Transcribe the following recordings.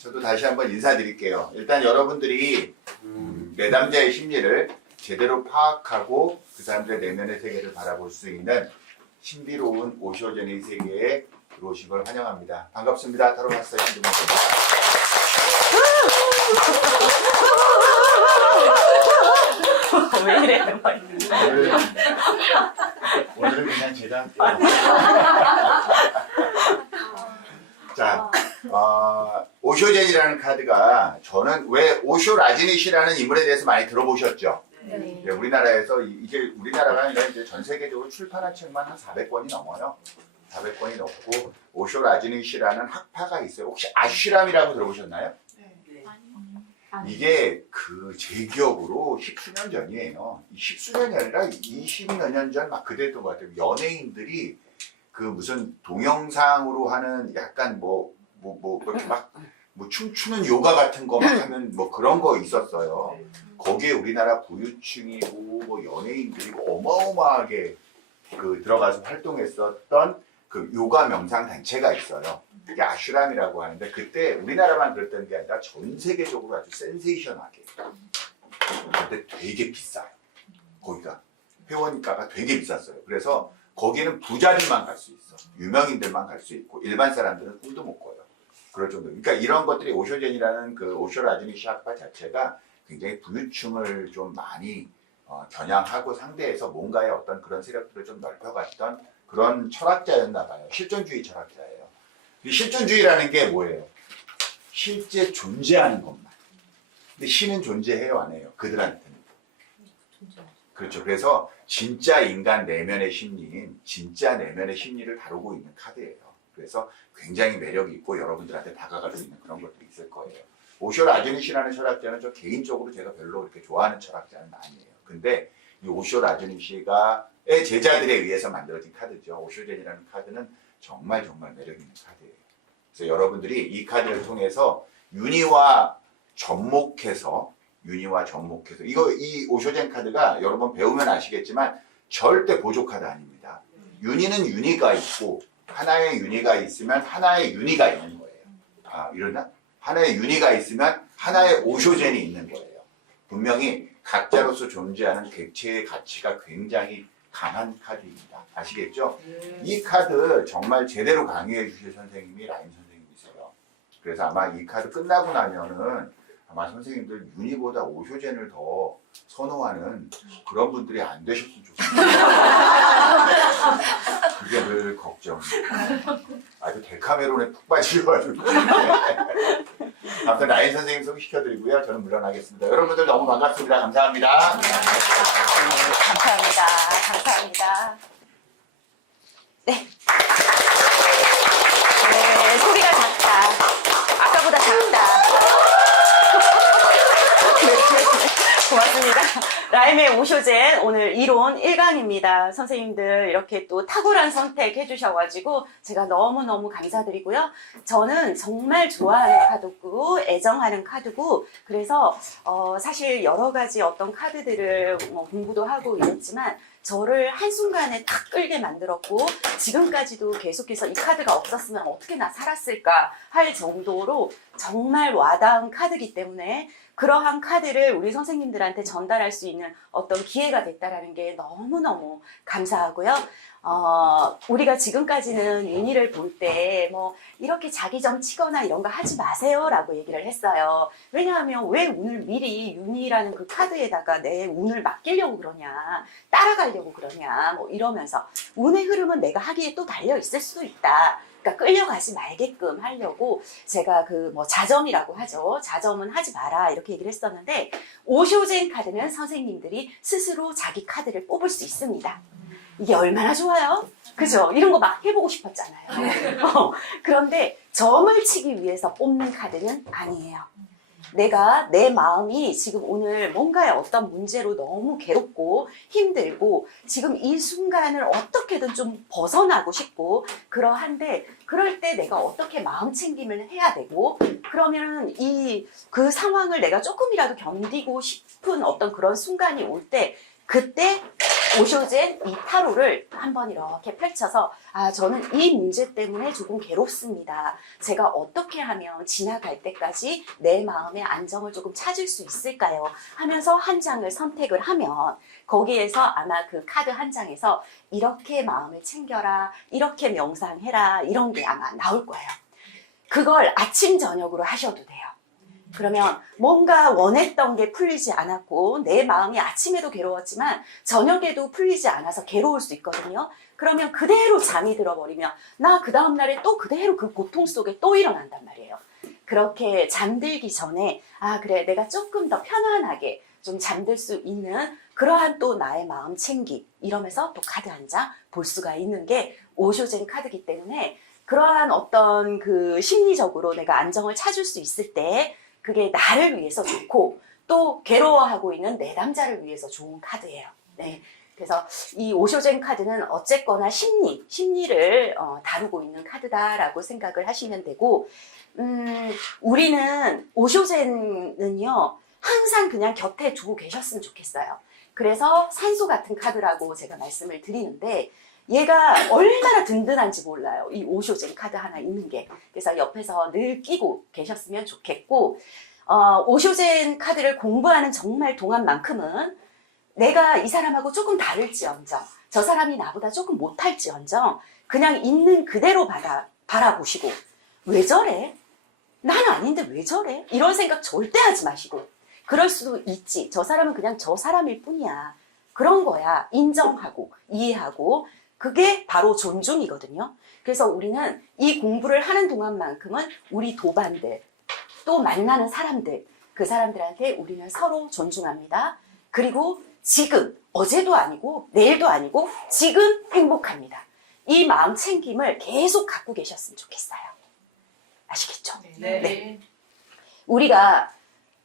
저도 다시 한번 인사드릴게요. 일단 여러분들이 내담자의 심리를 제대로 파악하고 그 사람들의 내면의 세계를 바라볼 수 있는 신비로운 오쇼제니 세계에 들어오신 걸 환영합니다. 반갑습니다. 타로 마스터 신동입니다. 왜 이래? 오늘은 그냥 제가 자, 오쇼젠이라는 카드가 저는 왜 오쇼 라지니시라는 인물에 대해서 많이 들어보셨죠? 네. 예, 우리나라에서 이제 우리나라가 아니라 이제 전 세계적으로 출판한 책만 한 400권이 넘어요. 400권이 넘고 오쇼 라지니시라는 학파가 있어요. 혹시 아쉬람이라고 들어보셨나요? 이게 제 기억으로 10수년 전이에요. 10수년이 아니라 20몇 년 전 막 그랬던 것 같아요. 연예인들이 그 무슨 동영상으로 하는 약간 이렇게 막 춤추는 요가 같은 거 막 하면 뭐 그런 거 있었어요. 거기에 우리나라 부유층이고 뭐 연예인들이 어마어마하게 들어가서 활동했었던 그 요가 명상 단체가 있어요. 그게 아슈람이라고 하는데 그때 우리나라만 그랬던 게 아니라 전 세계적으로 아주 센세이션하게. 근데 되게 비싸요. 거기가 회원가가 되게 비쌌어요. 그래서 거기는 부자들만 갈 수 있어. 유명인들만 갈 수 있고 일반 사람들은 꿈도 못 꿔요. 그럴 정도. 그러니까 이런 것들이 오쇼젠이라는 그 오쇼 라지니시 학파 자체가 굉장히 부유층을 좀 많이 겨냥하고 상대해서 뭔가의 어떤 그런 세력들을 좀 넓혀갔던 그런 철학자였나 봐요. 실존주의 철학자예요. 이 실존주의라는 게 뭐예요? 실제 존재하는 것만. 근데 신은 존재해요, 안 해요? 그들한테는. 그렇죠. 그래서 진짜 인간 내면의 심리인 진짜 내면의 심리를 다루고 있는 카드예요. 그래서 굉장히 매력이 있고 여러분들한테 다가갈 수 있는 그런 것들이 있을 거예요. 오쇼 라지니시라는 철학자는 저 개인적으로 제가 별로 그렇게 좋아하는 철학자는 아니에요. 근데 이 오쇼 라지니시가의 제자들에 의해서 만들어진 카드죠. 오쇼젠이라는 카드는 정말 매력 있는 카드예요. 그래서 여러분들이 이 카드를 통해서 윤희와 접목해서 이 오쇼젠 카드가 여러 번 배우면 아시겠지만 절대 보조 카드 아닙니다. 윤희는 윤희가 있고 하나의 윤희가 있으면 하나의 윤희가 있는 거예요. 이러나? 하나의 윤희가 있으면 하나의 오쇼젠이 있는 거예요. 분명히 각자로서 존재하는 객체의 가치가 굉장히 강한 카드입니다. 아시겠죠? 이 카드 정말 제대로 강의해 주실 선생님이 라임 선생님이세요. 그래서 아마 이 카드 끝나고 나면은 아마 선생님들 윤희보다 오쇼젠을 더 선호하는 그런 분들이 안 되셨으면 좋겠어요. 그게 늘 걱정입니다. 아주 데카메론에 푹 빠지셔가지고. 아무튼 라인 선생님 소개시켜드리고요. 저는 물러나겠습니다. 여러분들 너무 반갑습니다. 감사합니다. 감사합니다. 네. 네, 소리가 작다. 아까보다 작다. 고맙습니다. 라임의 오쇼젠 오늘 이론 1강입니다. 선생님들 이렇게 또 탁월한 선택 해주셔가지고 제가 너무너무 감사드리고요. 저는 정말 좋아하는 카드고 애정하는 카드고 그래서 사실 여러 가지 어떤 카드들을 공부도 하고 이랬지만 저를 한순간에 탁 끌게 만들었고 지금까지도 계속해서 이 카드가 없었으면 어떻게 나 살았을까 할 정도로 정말 와닿은 카드이기 때문에 그러한 카드를 우리 선생님들한테 전달할 수 있는 어떤 기회가 됐다라는 게 너무너무 감사하고요. 우리가 지금까지는 윤희를 볼 때 이렇게 자기점 치거나 이런 거 하지 마세요 라고 얘기를 했어요. 왜냐하면 왜 오늘 미리 윤희라는 그 카드에다가 내 운을 맡기려고 그러냐, 따라가려고 그러냐 이러면서 운의 흐름은 내가 하기에 또 달려 있을 수도 있다. 그러니까 끌려가지 말게끔 하려고 제가 자점이라고 하죠. 자점은 하지 마라 이렇게 얘기를 했었는데 오쇼젠 카드는 선생님들이 스스로 자기 카드를 뽑을 수 있습니다. 이게 얼마나 좋아요? 그죠? 이런 거 막 해보고 싶었잖아요. 그런데 점을 치기 위해서 뽑는 카드는 아니에요. 내가 내 마음이 지금 오늘 뭔가의 어떤 문제로 너무 괴롭고 힘들고 지금 이 순간을 어떻게든 좀 벗어나고 싶고 그러한데 그럴 때 내가 어떻게 마음 챙김을 해야 되고 그러면은 그 상황을 내가 조금이라도 견디고 싶은 어떤 그런 순간이 올 때 그때 오쇼젠 이 타로를 한번 이렇게 펼쳐서 저는 이 문제 때문에 조금 괴롭습니다. 제가 어떻게 하면 지나갈 때까지 내 마음의 안정을 조금 찾을 수 있을까요? 하면서 한 장을 선택을 하면 거기에서 아마 그 카드 한 장에서 이렇게 마음을 챙겨라, 이렇게 명상해라 이런 게 아마 나올 거예요. 그걸 아침 저녁으로 하셔도 돼요. 그러면 뭔가 원했던 게 풀리지 않았고 내 마음이 아침에도 괴로웠지만 저녁에도 풀리지 않아서 괴로울 수 있거든요. 그러면 그대로 잠이 들어버리면 나 그 다음날에 또 그대로 그 고통 속에 또 일어난단 말이에요. 그렇게 잠들기 전에 그래 내가 조금 더 편안하게 좀 잠들 수 있는 그러한 또 나의 마음 챙기 이러면서 또 카드 한 장 볼 수가 있는 게 오쇼젠 카드이기 때문에 그러한 어떤 그 심리적으로 내가 안정을 찾을 수 있을 때 그게 나를 위해서 좋고 또 괴로워하고 있는 내 남자를 위해서 좋은 카드예요. 네. 그래서 이 오쇼젠 카드는 어쨌거나 심리를 다루고 있는 카드다라고 생각을 하시면 되고, 우리는 오쇼젠은요 항상 그냥 곁에 두고 계셨으면 좋겠어요. 그래서 산소 같은 카드라고 제가 말씀을 드리는데 얘가 얼마나 든든한지 몰라요. 이 오쇼젠 카드 하나 있는 게. 그래서 옆에서 늘 끼고 계셨으면 좋겠고, 오쇼젠 카드를 공부하는 정말 동안만큼은 내가 이 사람하고 조금 다를지언정, 저 사람이 나보다 조금 못할지언정, 그냥 있는 그대로 바라보시고, 왜 저래? 난 아닌데 왜 저래? 이런 생각 절대 하지 마시고, 그럴 수도 있지. 저 사람은 그냥 저 사람일 뿐이야. 그런 거야. 인정하고, 이해하고, 그게 바로 존중이거든요. 그래서 우리는 이 공부를 하는 동안만큼은 우리 도반들, 또 만나는 사람들, 그 사람들한테 우리는 서로 존중합니다. 그리고 지금, 어제도 아니고 내일도 아니고 지금 행복합니다. 이 마음 챙김을 계속 갖고 계셨으면 좋겠어요. 아시겠죠? 네. 네. 우리가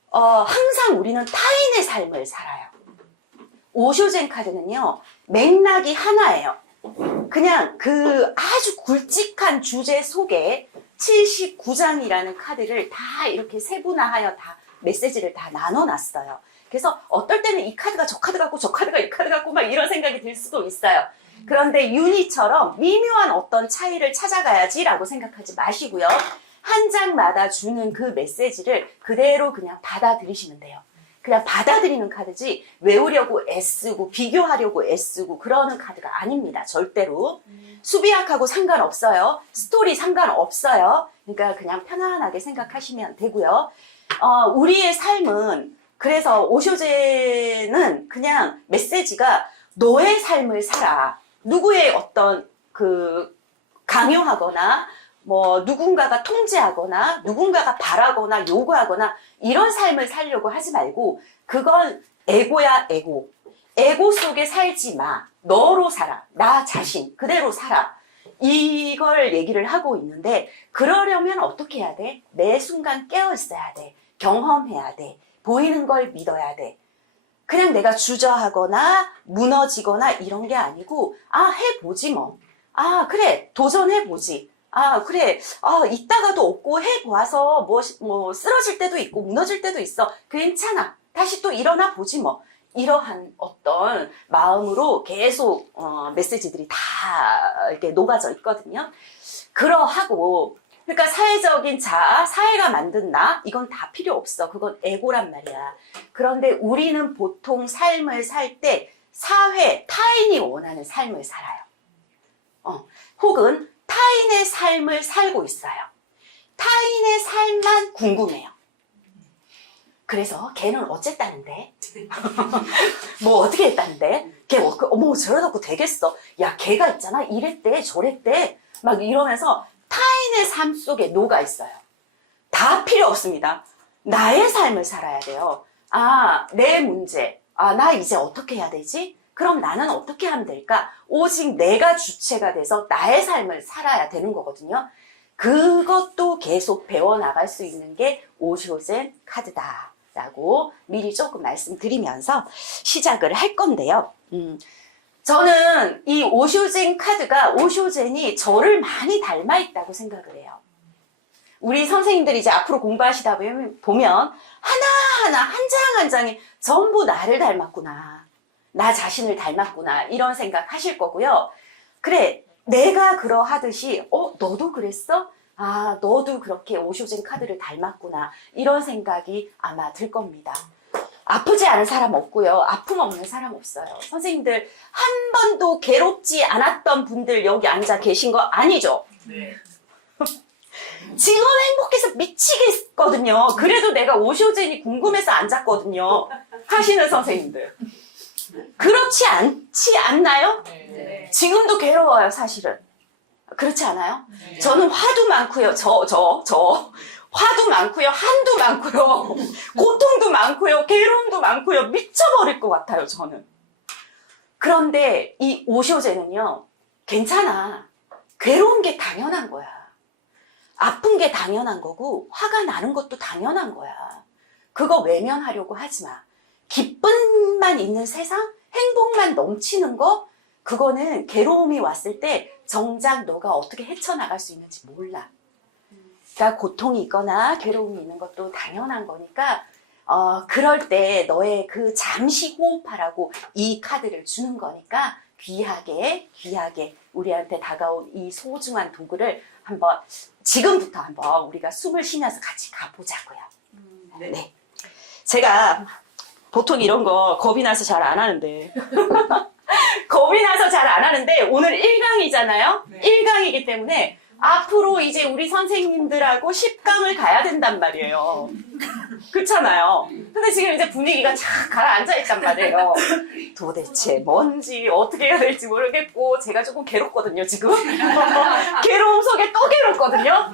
항상 우리는 타인의 삶을 살아요. 오쇼젠 카드는요, 맥락이 하나예요. 그냥 그 아주 굵직한 주제 속에 79장이라는 카드를 다 이렇게 세분화하여 다 메시지를 다 나눠놨어요. 그래서 어떨 때는 이 카드가 저 카드 같고 저 카드가 이 카드 같고 막 이런 생각이 들 수도 있어요. 그런데 유니처럼 미묘한 어떤 차이를 찾아가야지라고 생각하지 마시고요. 한 장마다 주는 그 메시지를 그대로 그냥 받아들이시면 돼요. 그냥 받아들이는 카드지 외우려고 애쓰고 비교하려고 애쓰고 그러는 카드가 아닙니다. 절대로. 수비학하고 상관없어요. 스토리 상관없어요. 그러니까 그냥 편안하게 생각하시면 되고요. 우리의 삶은 그래서 오쇼제는 그냥 메시지가 너의 삶을 살아. 누구의 어떤 그 강요하거나 뭐 누군가가 통제하거나 누군가가 바라거나 요구하거나 이런 삶을 살려고 하지 말고 그건 에고야 에고. 에고 속에 살지 마. 너로 살아. 나 자신 그대로 살아. 이걸 얘기를 하고 있는데 그러려면 어떻게 해야 돼? 매 순간 깨어 있어야 돼. 경험해야 돼. 보이는 걸 믿어야 돼. 그냥 내가 주저하거나 무너지거나 이런 게 아니고 해보지 뭐. 그래 도전해보지. 그래. 이따가도 없고 해봐서 뭐 쓰러질 때도 있고 무너질 때도 있어. 괜찮아. 다시 또 일어나 보지 뭐. 이러한 어떤 마음으로 계속 메시지들이 다 이렇게 녹아져 있거든요. 그러하고 그러니까 사회적인 자아, 사회가 만든 나 이건 다 필요 없어. 그건 에고란 말이야. 그런데 우리는 보통 삶을 살 때 사회, 타인이 원하는 삶을 살아요. 혹은 타인의 삶을 살고 있어요. 타인의 삶만 궁금해요. 그래서 걔는 어쨌다는데? 뭐 어떻게 했다는데? 걔 어머 저러다고 되겠어. 야 걔가 있잖아 이랬대 저랬대 막 이러면서 타인의 삶 속에 녹아 있어요. 다 필요 없습니다. 나의 삶을 살아야 돼요. 내 문제. 나 이제 어떻게 해야 되지? 그럼 나는 어떻게 하면 될까? 오직 내가 주체가 돼서 나의 삶을 살아야 되는 거거든요. 그것도 계속 배워나갈 수 있는 게 오쇼젠 카드다 라고 미리 조금 말씀드리면서 시작을 할 건데요. 저는 이 오쇼젠 카드가 오쇼젠이 저를 많이 닮아 있다고 생각을 해요. 우리 선생님들이 이제 앞으로 공부하시다 보면 하나하나 한 장 한 장이 전부 나를 닮았구나. 나 자신을 닮았구나 이런 생각 하실 거고요. 그래 내가 그러하듯이 너도 그랬어? 아 너도 그렇게 오쇼젠 카드를 닮았구나 이런 생각이 아마 들 겁니다. 아프지 않은 사람 없고요. 아픔 없는 사람 없어요. 선생님들 한 번도 괴롭지 않았던 분들 여기 앉아 계신 거 아니죠? 네. 지금 행복해서 미치겠거든요. 그래도 내가 오쇼젠이 궁금해서 앉았거든요. 하시는 선생님들. 그렇지 않지 않나요? 네. 지금도 괴로워요, 사실은. 그렇지 않아요? 네. 저는 화도 많고요. 화도 많고요. 한도 많고요. 고통도 많고요. 괴로움도 많고요. 미쳐버릴 것 같아요, 저는. 그런데 이 오쇼제는요, 괜찮아. 괴로운 게 당연한 거야. 아픈 게 당연한 거고, 화가 나는 것도 당연한 거야. 그거 외면하려고 하지 마. 기쁨만 있는 세상, 행복만 넘치는 거, 그거는 괴로움이 왔을 때 정작 너가 어떻게 헤쳐나갈 수 있는지 몰라. 그러니까 고통이 있거나 괴로움이 있는 것도 당연한 거니까 그럴 때 너의 그 잠시 호흡하라고 이 카드를 주는 거니까 귀하게 우리한테 다가온 이 소중한 도구를 한번 지금부터 한번 우리가 숨을 쉬면서 같이 가보자고요. 네. 제가 보통 이런 거 겁이 나서 잘 안 하는데 겁이 나서 잘 안 하는데 오늘 1강이잖아요. 네. 1강이기 때문에 앞으로 이제 우리 선생님들하고 10강을 가야 된단 말이에요. 그렇잖아요. 근데 지금 이제 분위기가 쫙 가라앉아 있단 말이에요. 도대체 뭔지 어떻게 해야 될지 모르겠고 제가 조금 괴롭거든요, 지금. 괴로움 속에 또 괴롭거든요.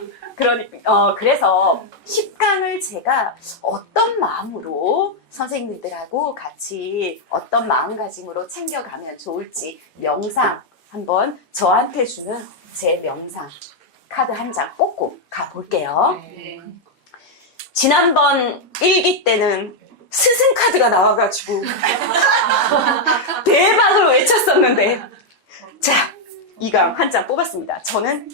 그래서 10강을 제가 어떤 마음으로 선생님들하고 같이 어떤 마음가짐으로 챙겨가면 좋을지 명상 한번 저한테 주는 제 명상 카드 한 장 뽑고 가볼게요. 네. 지난번 일기 때는 스승 카드가 나와가지고 대박을 외쳤었는데 자, 2강 한 장 뽑았습니다. 저는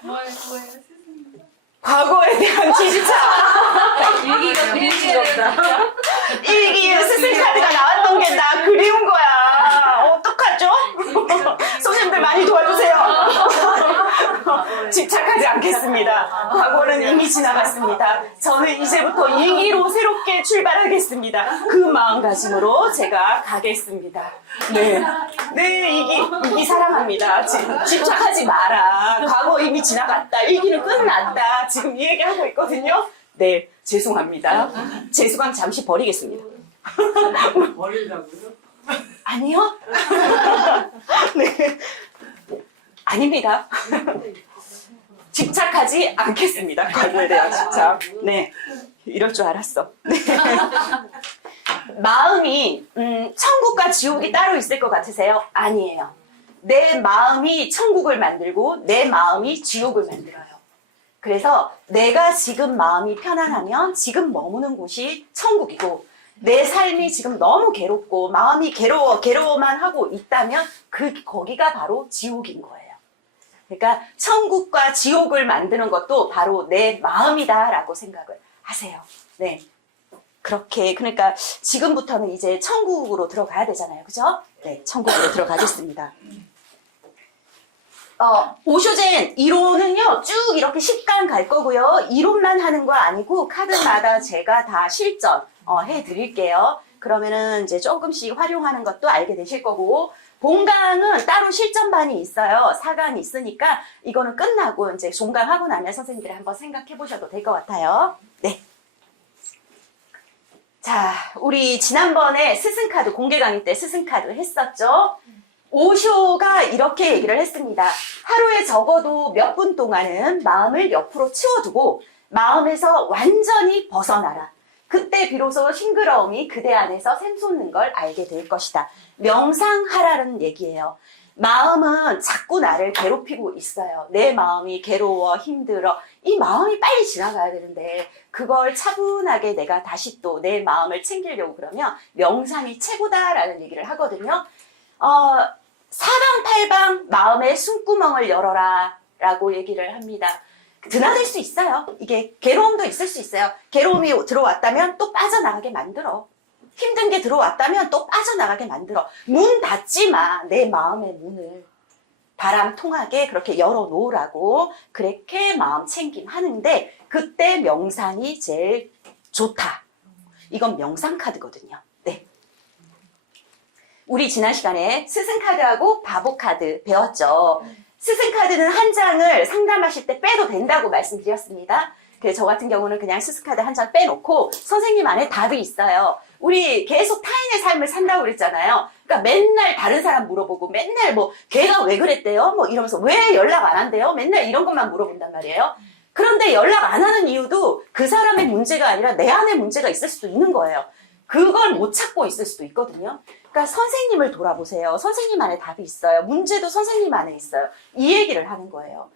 뭐예요? 과거에 대한 지지차 일기가 그림스럽다. 일기에 스승 카드가 나왔던 게 나 그리운 거야. 어떡하죠? 선생님들 많이 도와주세요. 집착하지 않겠습니다. 과거는 이미 지나갔습니다. 저는 이제부터 일기로 새롭게 출발하겠습니다. 그 마음가짐으로 제가 가겠습니다. 네. 네, 일기 사랑합니다. 집착하지 마라. 과거 이미 지나갔다. 일기는 끝났다. 지금 이 얘기 하고 있거든요. 네, 죄송합니다. 죄송함 잠시 버리겠습니다. 버리려고요? 아니요? 네. 아닙니다. 집착하지 않겠습니다. 과거에 대한 집착. 네. 이럴 줄 알았어. 네. 마음이, 천국과 지옥이 따로 있을 것 같으세요? 아니에요. 내 마음이 천국을 만들고 내 마음이 지옥을 만들어요. 그래서 내가 지금 마음이 편안하면 지금 머무는 곳이 천국이고 내 삶이 지금 너무 괴롭고 마음이 괴로워만 하고 있다면 거기가 바로 지옥인 거예요. 그러니까 천국과 지옥을 만드는 것도 바로 내 마음이다라고 생각을 하세요. 네. 그러니까 지금부터는 이제 천국으로 들어가야 되잖아요. 그죠? 네, 천국으로 들어가겠습니다. 오쇼젠 이론은요, 쭉 이렇게 10강 갈 거고요. 이론만 하는 거 아니고 카드마다 제가 다 실전 해드릴게요. 그러면은 이제 조금씩 활용하는 것도 알게 되실 거고, 본강은 따로 실전반이 있어요. 4강이 있으니까 이거는 끝나고 이제 종강하고 나면 선생님들이 한번 생각해 보셔도 될 것 같아요. 네. 자, 우리 지난번에 스승카드, 공개 강의 때 스승카드 했었죠? 오쇼가 이렇게 얘기를 했습니다. 하루에 적어도 몇 분 동안은 마음을 옆으로 치워두고 마음에서 완전히 벗어나라. 그때 비로소 싱그러움이 그대 안에서 샘솟는 걸 알게 될 것이다. 명상하라는 얘기예요. 마음은 자꾸 나를 괴롭히고 있어요. 내 마음이 괴로워, 힘들어. 이 마음이 빨리 지나가야 되는데 그걸 차분하게 내가 다시 또 내 마음을 챙기려고 그러면 명상이 최고다라는 얘기를 하거든요. 사방팔방 마음의 숨구멍을 열어라 라고 얘기를 합니다. 드나들 수 있어요. 이게 괴로움도 있을 수 있어요. 괴로움이 들어왔다면 또 빠져나가게 만들어. 힘든 게 들어왔다면 또 빠져나가게 만들어. 문 닫지 마. 내 마음의 문을. 바람 통하게 그렇게 열어놓으라고 그렇게 마음 챙김 하는데 그때 명상이 제일 좋다. 이건 명상 카드거든요. 네. 우리 지난 시간에 스승 카드하고 바보 카드 배웠죠. 스승 카드는 한 장을 상담하실 때 빼도 된다고 말씀드렸습니다. 그래서 저 같은 경우는 그냥 스승 카드 한 장 빼놓고 선생님 안에 답이 있어요. 우리 계속 타인의 삶을 산다고 그랬잖아요. 그러니까 맨날 다른 사람 물어보고 맨날 뭐 걔가 왜 그랬대요? 뭐 이러면서 왜 연락 안 한대요? 맨날 이런 것만 물어본단 말이에요. 그런데 연락 안 하는 이유도 그 사람의 문제가 아니라 내 안에 문제가 있을 수도 있는 거예요. 그걸 못 찾고 있을 수도 있거든요. 그러니까 선생님을 돌아보세요. 선생님 안에 답이 있어요. 문제도 선생님 안에 있어요. 이 얘기를 하는 거예요.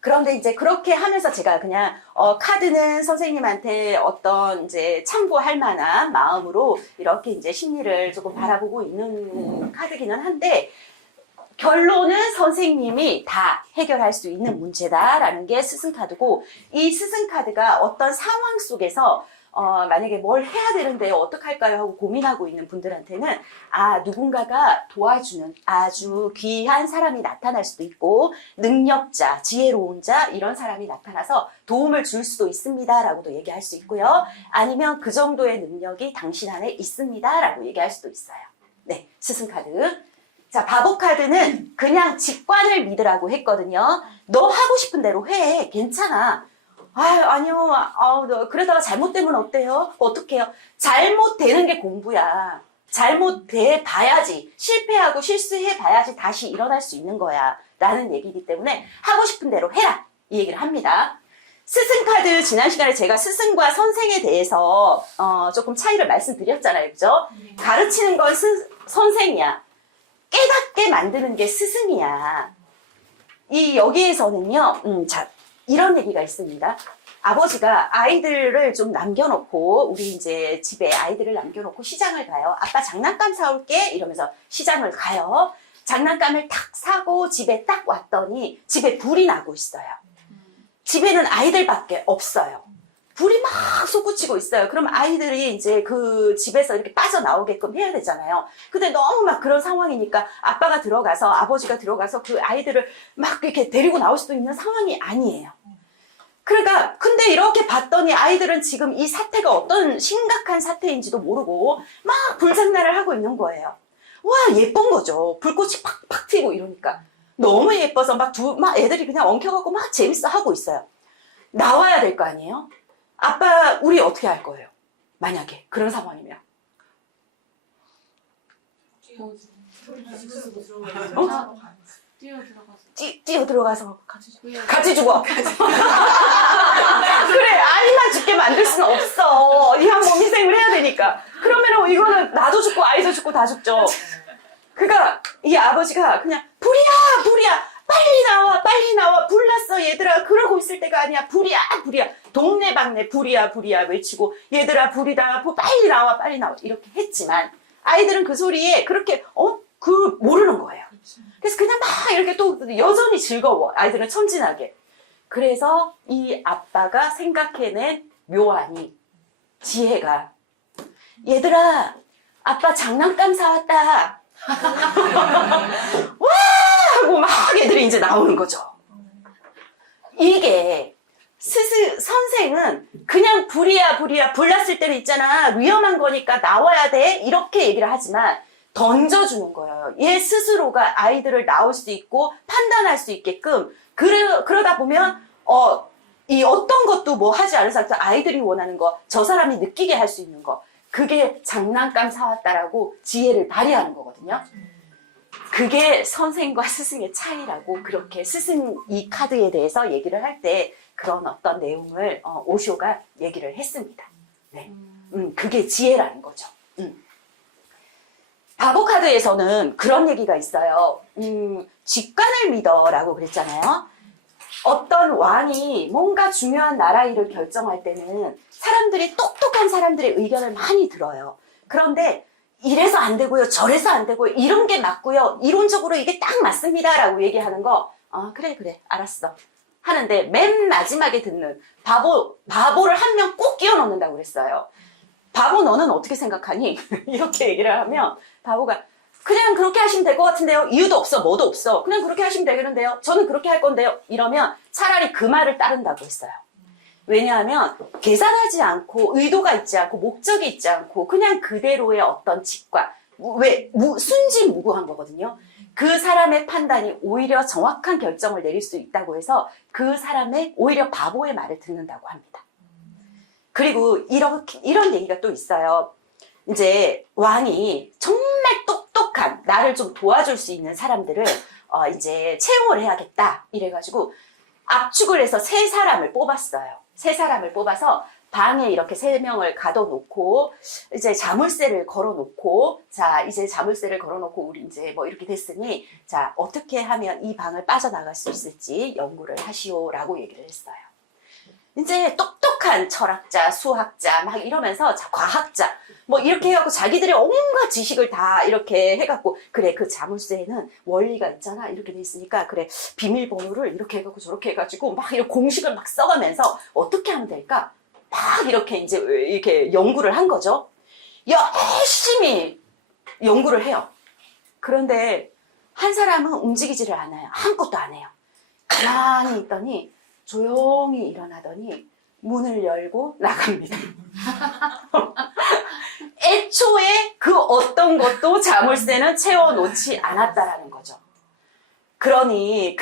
그런데 이제 그렇게 하면서 제가 그냥 카드는 선생님한테 어떤 이제 참고할 만한 마음으로 이렇게 이제 심리를 조금 바라보고 있는 카드기는 한데 결론은 선생님이 다 해결할 수 있는 문제다라는 게 스승 카드고 이 스승 카드가 어떤 상황 속에서 만약에 뭘 해야 되는데 어떡할까요 하고 고민하고 있는 분들한테는 누군가가 도와주는 아주 귀한 사람이 나타날 수도 있고 능력자, 지혜로운 자 이런 사람이 나타나서 도움을 줄 수도 있습니다 라고도 얘기할 수 있고요. 아니면 그 정도의 능력이 당신 안에 있습니다 라고 얘기할 수도 있어요. 네, 스승 카드. 자, 바보 카드는 그냥 직관을 믿으라고 했거든요. 너 하고 싶은 대로 해. 괜찮아. 아니요. 그러다가 잘못되면 어때요? 어떡해요? 잘못되는 게 공부야. 잘못돼 봐야지. 실패하고 실수해 봐야지 다시 일어날 수 있는 거야. 라는 얘기이기 때문에 하고 싶은 대로 해라. 이 얘기를 합니다. 스승 카드 지난 시간에 제가 스승과 선생에 대해서 조금 차이를 말씀드렸잖아요. 그죠? 가르치는 건 선생이야. 깨닫게 만드는 게 스승이야. 여기에서는요, 자, 이런 얘기가 있습니다. 아버지가 아이들을 좀 남겨놓고, 우리 이제 집에 아이들을 남겨놓고 시장을 가요. 아빠 장난감 사올게. 이러면서 시장을 가요. 장난감을 탁 사고 집에 딱 왔더니 집에 불이 나고 있어요. 집에는 아이들밖에 없어요. 불이 막 솟구치고 있어요. 그럼 아이들이 이제 그 집에서 이렇게 빠져나오게끔 해야 되잖아요. 근데 너무 막 그런 상황이니까 아버지가 들어가서 그 아이들을 막 이렇게 데리고 나올 수도 있는 상황이 아니에요. 그러니까 근데 이렇게 봤더니 아이들은 지금 이 사태가 어떤 심각한 사태인지도 모르고 막 불장난을 하고 있는 거예요. 와, 예쁜 거죠. 불꽃이 팍팍 튀고 이러니까. 너무 예뻐서 막 애들이 그냥 엉켜갖고 막 재밌어 하고 있어요. 나와야 될 거 아니에요? 아빠, 우리 어떻게 할 거예요? 만약에 그런 상황이면. 뛰어 들어가서 같이 죽어. 그래, 아이만 죽게 만들 수는 없어. 이 한 몸 희생을 해야 되니까. 그러면은 이거는 나도 죽고 아이도 죽고 다 죽죠. 그러니까 이 아버지가 그냥 불이야 빨리 나와 불났어 얘들아 그러고 있을 때가 아니야 불이야 동네방네 불이야 외치고 얘들아 불이다 빨리 나와 이렇게 했지만 아이들은 그 소리에 그렇게 모르는 거예요. 그래서 그냥 막 이렇게 또 여전히 즐거워. 아이들은 천진하게. 그래서 이 아빠가 생각해낸 묘안이 지혜가 얘들아 아빠 장난감 사왔다. 와! 하고 막 애들이 이제 나오는 거죠. 이게 선생은 그냥 불이야 불났을 때는 있잖아 위험한 거니까 나와야 돼 이렇게 얘기를 하지만 던져주는 거예요. 얘 스스로가 아이들을 나올 수 있고 판단할 수 있게끔 그러다 보면 이 어떤 것도 뭐 하지 않은 상태에서 아이들이 원하는 거 저 사람이 느끼게 할 수 있는 거 그게 장난감 사왔다라고 지혜를 발휘하는 거거든요. 그게 선생과 스승의 차이라고 그렇게 스승 이 카드에 대해서 얘기를 할 때 그런 어떤 내용을 오쇼가 얘기를 했습니다. 네. 그게 지혜라는 거죠. 바보 카드에서는 그런 얘기가 있어요. 직관을 믿어라고 그랬잖아요. 어떤 왕이 뭔가 중요한 나라 일을 결정할 때는 사람들이 똑똑한 사람들의 의견을 많이 들어요. 그런데 이래서 안 되고요, 저래서 안 되고요, 이런 게 맞고요, 이론적으로 이게 딱 맞습니다라고 얘기하는 거, 그래, 알았어. 하는데 맨 마지막에 듣는 바보를 한 명 꼭 끼워 넣는다고 그랬어요. 바보 너는 어떻게 생각하니? 이렇게 얘기를 하면 바보가 그냥 그렇게 하시면 될 것 같은데요. 이유도 없어, 뭐도 없어. 그냥 그렇게 하시면 되겠는데요. 저는 그렇게 할 건데요. 이러면 차라리 그 말을 따른다고 했어요. 왜냐하면 계산하지 않고 의도가 있지 않고 목적이 있지 않고 그냥 그대로의 어떤 직관, 순진무구한 거거든요. 그 사람의 판단이 오히려 정확한 결정을 내릴 수 있다고 해서 그 사람의 오히려 바보의 말을 듣는다고 합니다. 그리고 이런 얘기가 또 있어요. 이제 왕이 정말 똑똑한 나를 좀 도와줄 수 있는 사람들을 이제 채용을 해야겠다 이래가지고 압축을 해서 3사람을 뽑았어요. 3사람을 뽑아서 방에 이렇게 3명을 가둬놓고 이제 자물쇠를 걸어놓고 자 이제 자물쇠를 걸어놓고 우리 이제 뭐 이렇게 됐으니 자 어떻게 하면 이 방을 빠져나갈 수 있을지 연구를 하시오라고 얘기를 했어요. 이제 똑똑한 철학자, 수학자 막 이러면서 자 과학자 뭐 이렇게 해갖고 자기들의 온갖 지식을 다 이렇게 해갖고 그래 그 자물쇠에는 원리가 있잖아 이렇게 돼 있으니까 그래 비밀번호를 이렇게 해갖고 저렇게 해가지고 막 이런 공식을 막 써가면서 어떻게 하면 될까 막 이렇게 이제 이렇게 연구를 한 거죠. 열심히 연구를 해요. 그런데 한 사람은 움직이지를 않아요. 아무것도 안 해요. 가만히 있더니 조용히 일어나더니 문을 열고 나갑니다. 애초에 그 어떤 것도 자물쇠는 채워놓지 않았다라는 거죠. 그러니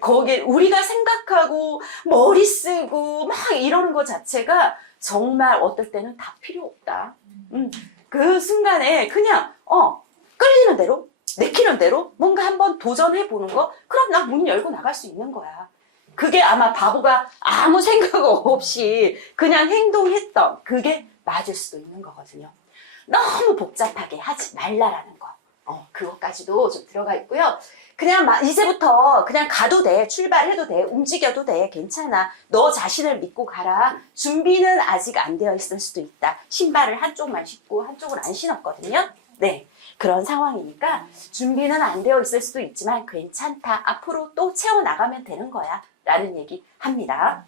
거기에 우리가 생각하고 머리 쓰고 막 이러는 것 자체가 정말 어떨 때는 다 필요 없다. 그 순간에 그냥 끌리는 대로 내키는 대로 뭔가 한번 도전해 보는 거 그럼 나 문 열고 나갈 수 있는 거야. 그게 아마 바보가 아무 생각 없이 그냥 행동했던 그게 맞을 수도 있는 거거든요. 너무 복잡하게 하지 말라라는 거. 그것까지도 좀 들어가 있고요. 그냥 이제부터 그냥 가도 돼. 출발해도 돼. 움직여도 돼. 괜찮아. 너 자신을 믿고 가라. 준비는 아직 안 되어 있을 수도 있다. 신발을 한쪽만 신고 한쪽은 안 신었거든요. 네. 그런 상황이니까 준비는 안 되어 있을 수도 있지만 괜찮다. 앞으로 또 채워나가면 되는 거야. 라는 얘기 합니다.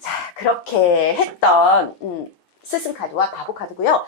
자, 그렇게 했던 스승 카드와 바보 카드고요.